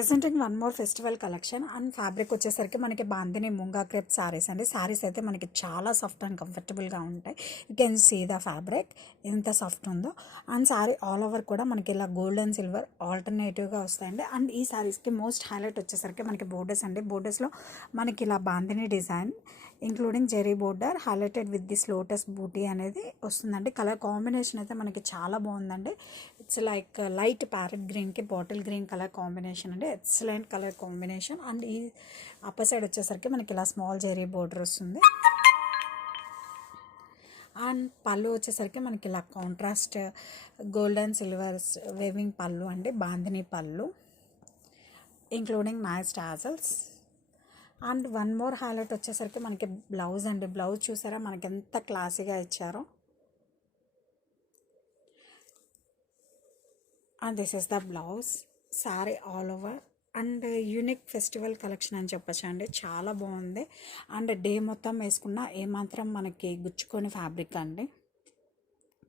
Presenting one more festival collection and fabric వచ్చేసరికి మనకి bandhani munga crepe saris అండి. సారీస్ అయితే మనకి చాలా సాఫ్ట్ అండ్ కంఫర్టబుల్గా ఉంటాయి. You can see the fabric ఎంత సాఫ్ట్ ఉందో. అండ్ సారీ ఆల్ ఓవర్ కూడా మనకి ఇలా గోల్డ్ అండ్ సిల్వర్ ఆల్టర్నేటివ్గా వస్తాయండి. అండ్ ఈ శారీస్కి మోస్ట్ హైలైట్ వచ్చేసరికి మనకి బోర్డర్స్ అండి. బోర్డర్స్లో మనకి ఇలా bandhani design including zari border highlighted with this lotus buti అనేది వస్తుందండి. కలర్ కాంబినేషన్ అయితే మనకి చాలా బాగుందండి. ఇట్స్ లైక్ లైట్ ప్యారెట్ గ్రీన్కి బాటిల్ గ్రీన్ కలర్ కాంబినేషన్ అండి. ఎక్సలెంట్ కలర్ కాంబినేషన్ అండ్ ఈ అప్పర్ సైడ్ వచ్చేసరికి మనకి ఇలా స్మాల్ జెరీ బోర్డర్ వస్తుంది. అండ్ పళ్ళు వచ్చేసరికి మనకి ఇలా contrast golden silver silvers weaving pallu అండి. Bandhani pallu including nice tassels and one more highlight వచ్చేసరికి మనకి బ్లౌజ్ అండి. బ్లౌజ్ చూసారా? మనకి ఎంత క్లాసీగా ఇచ్చారో. And this is the blouse. Sari all over. And unique festival collection అని చెప్పచ్చు అండి. చాలా బాగుంది. అండ్ డే మొత్తం వేసుకున్న ఏమాత్రం మనకి గుచ్చుకొని ఫ్యాబ్రిక్ అండి.